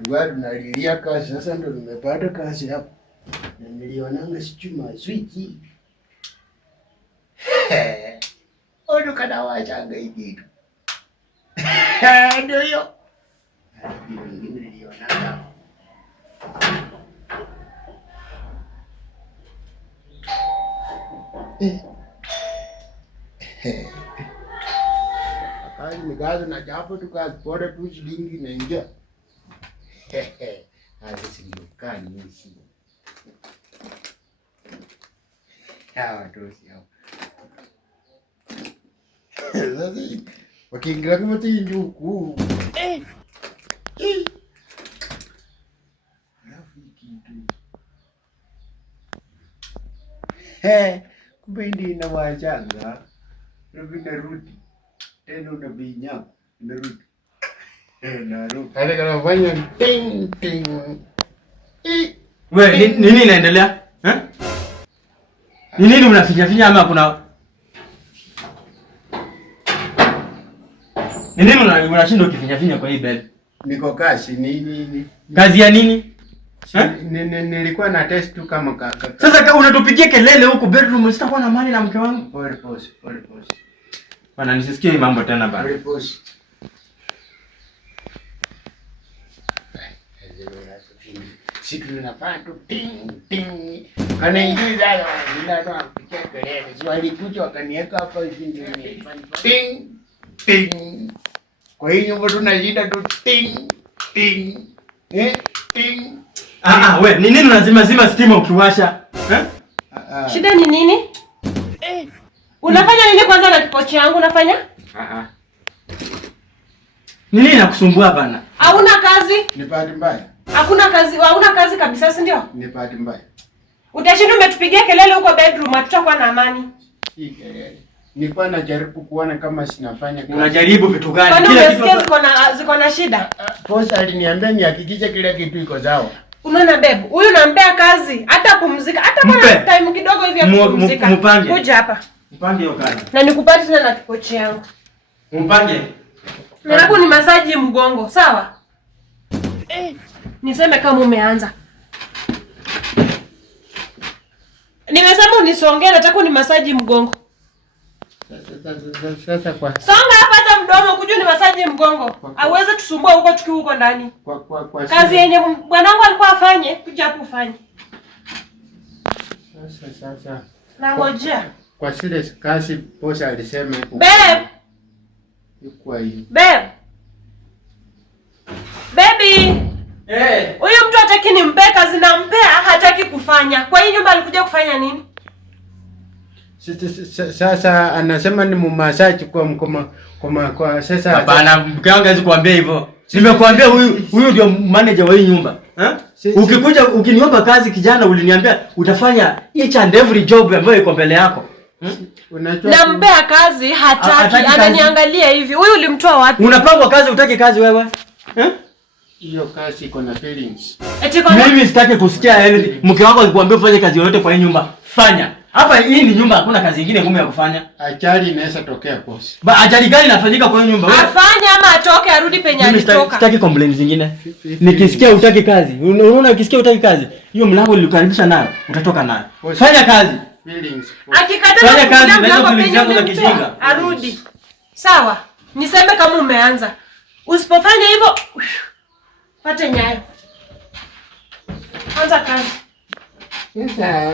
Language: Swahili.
Ndio tunalilia kazi sasa, ndio nimepata kazi hapa. Na nilionanga sichuma switch. Odo kana wachanga hivi. Ndio hiyo. Nilionanga. Kazi ni kazi na japo tu kazi bora tu shilingi na ingia. Kazi singekani mimi si. Hawa dosi hao. Sasa wakiingia kama tinjuku. Kumbe ndi na wachanga. Narudi. Tena unabinya. Narudi. Narudi. Kale kana fanya ting ting. Wewe nini inaendelea? Ni nini unafinya ama kuna ni nini unashinda ukifinya kwa hii bed? Niko kazi nini? Kazi ya nini? Nilikuwa na test tu kama Sasa unatupigia kelele huko bedroom, sitakuwa na amani na mke wangu. Pole. Bana nisisikie hii mambo tena bana. Pole. Siku tunafanya tu ting ting. Kana ingiza ya ndio tunapigia kelele. Sio alikuja wakaniweka hapa hivi ndio ting ting. Kwa hiyo nyumba tunajida tu ting ting. Ting. We, ni nini unazima stima ukiwasha? Shida ni nini? Unafanya nini kwanza na kipochi yangu unafanya? Ni nini nakusumbua bana? Hauna kazi? Ni bahati mbaya. Hakuna kazi, hauna kazi kabisa, si ndio? Ni bahati mbaya. Utashinda umetupigia kelele huko bedroom, hatutakuwa na amani. Hii kelele. Nilikuwa najaribu kuona kama sinafanya kazi. Unajaribu vitu gani? Kwani umesikia ziko na shida? Boss aliniambia nihakikishe kila kitu iko sawa. Unaona babe, huyu nampea kazi, hata pumzika, hata kwa time kidogo hivi ya kupumzika. Kuja hapa. Mpange hiyo kazi. Na nikupate tena na kipochi yangu. Mpange. Nataka ni masaji mgongo, sawa? Niseme kama umeanza. Nimesema unisongee, nataka ni masaji mgongo. Sasa kwa songa hapa hata mdomo kujua ni masaji mgongo. Hauwezi tusumbua huko tukiwa huko ndani. Kwa kazi yenye bwanangu alikuwa afanye, kuja hapo ufanye. Sasa. Nangojea. Kwa zile kazi boss alisema iko. Babe. Iko hii. Babe. Baby. Huyu mtu hataki nimpe kazi na mpea, hataki kufanya. Kwa hiyo nyumba alikuja kufanya nini? Sasa anasema ni mumasaji kwa sasa. Hapana, mke wangu hawezi kuambia hivyo. Nimekuambia huyu ndio manager wa hii nyumba. Ukikuja ukiniomba kazi kijana, uliniambia utafanya each and every job ambayo iko mbele yako. Nampea kazi hataki, ananiangalia hivi. Huyu ulimtoa wapi? Unapangwa kazi, utaki kazi wewe? Hiyo kazi iko na feelings. Mimi sitaki kusikia mke wako akikwambia ufanye kazi yoyote kwa hii nyumba. Fanya. Hapa hii ni nyumba, hakuna kazi nyingine ngumu ya kufanya. Ajali inaweza tokea boss. Ajali gani inafanyika kwa hii nyumba? Afanye ama atoke arudi penye alitoka. Sitaki complaint zingine. Nikisikia utaki kazi. Unaona ukisikia utaki kazi, hiyo mlango nilikaribisha nayo, utatoka nayo. Fanya kazi. Feelings. Akikataa kazi mlango penye kijinga, arudi. Sawa? Niseme kama umeanza. Usipofanya hivyo, pate nyayo. Anza kazi. Sasa